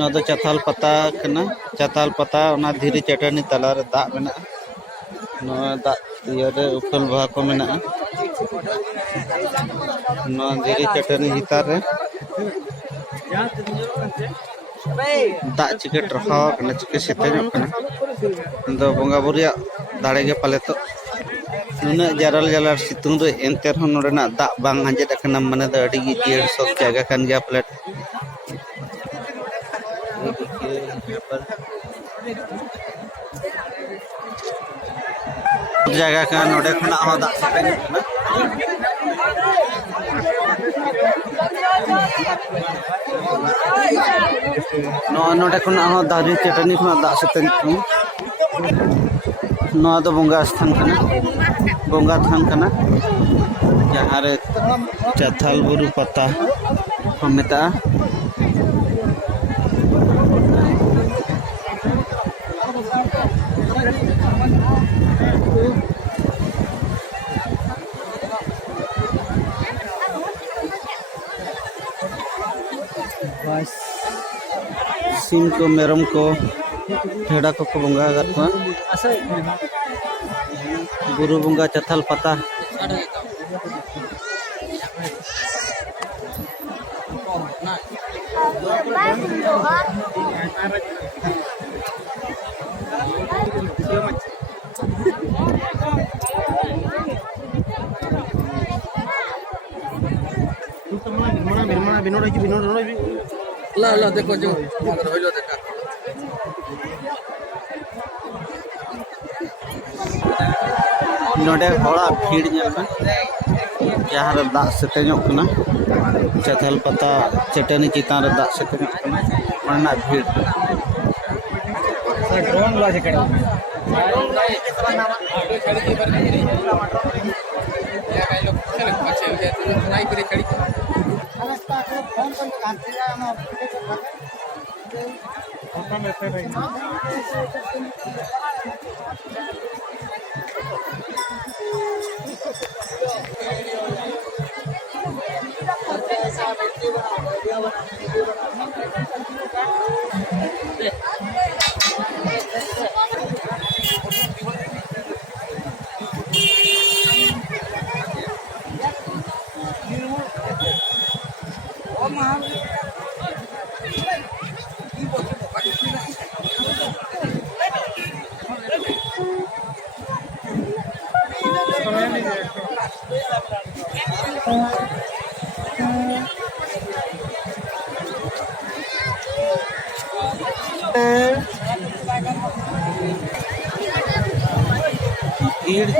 चाथाल पता कना चाथाल पता धीरे चटनी तलार दा मेना दा इयारे उफल बहा को मेना धीरे चटनी हितार रे दा चिके ट्रफाव कना चिके सेतेñok कना दो बंगा बुरिया दाड़े गे पाले तो नुना जाराल जालार सितुंग रे एनते रह नोडेना दा बांग आंजेद कना माने द अडी गी जेड़ सब जायगा कान गया प्लेट जगह का नोडे खना हो दा सेतेñok कना नोडे खना हो दारी चटनी खना दा सेतेñok कना दो बंगा स्थान कना बंगा थान कना जहाँ रे चाथाल बुरु पता को मेता सिम को मेरम को भेड़ा को बंगा को गुरु बंगा चाथाल पता ला देखो जो होइलो देखा नोडे होड़ा भीड़ जहाँ रे दा सेतेñok कना चाथाल पता चटनी चितान रे दा सेतेñok कना भीड़ ड्रोन ला जे कड़ा भीड़